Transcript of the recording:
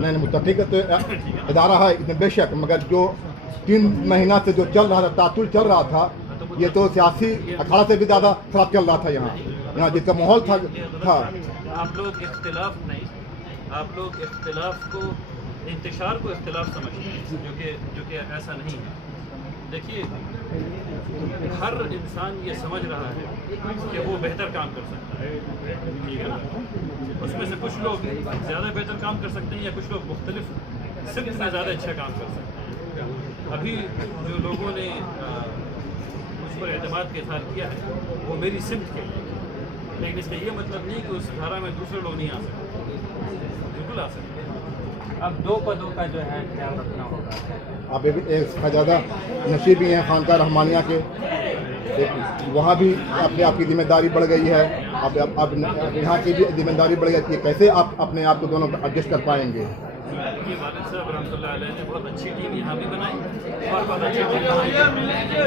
نہیں متقی کا تو ادارہ ہے بے شک، مگر جو 3 مہینہ سے جو چل رہا تھا، تعطل چل رہا تھا، یہ تو سیاسی اکھاڑا سے بھی زیادہ خراب چل رہا تھا یہاں جس کا ماحول تھا آپ لوگ اختلاف نہیں، آپ لوگ اختلاف کو، انتشار کو اختلاف سمجھتے ہیں، جو کہ ایسا نہیں ہے۔ دیکھیے، ہر انسان یہ سمجھ رہا ہے کہ وہ بہتر کام کر سکتا ہے، ٹھیک ہے، اس میں سے کچھ لوگ زیادہ بہتر کام کر سکتے ہیں یا کچھ لوگ مختلف سمت میں زیادہ اچھا کام کر سکتے ہیں۔ ابھی جو لوگوں نے اس پر اعتماد کا اظہار کیا ہے وہ میری سمت کے لیے، لیکن اس کا یہ مطلب نہیں کہ اس دھارا میں دوسرے لوگ نہیں آ سکتے، بالکل آ سکتے ہیں۔ اب 2 پدوں کا جو ہے خیال رکھنا ہوگا۔ آپ خواجہ نشیب بھی ہیں خانقاہ رحمانیہ کے، وہاں بھی اپنے آپ کی ذمہ داری بڑھ گئی ہے، اب یہاں کی بھی ذمہ داری بڑھ گئی ہے، کیسے آپ اپنے آپ کو دونوں ایڈجسٹ کر پائیں گے؟ یہ والد صاحب رحمۃ اللہ علیہ نے بہت اچھی ٹیم یہاں بھی بنائی اور بہت اچھی ٹیم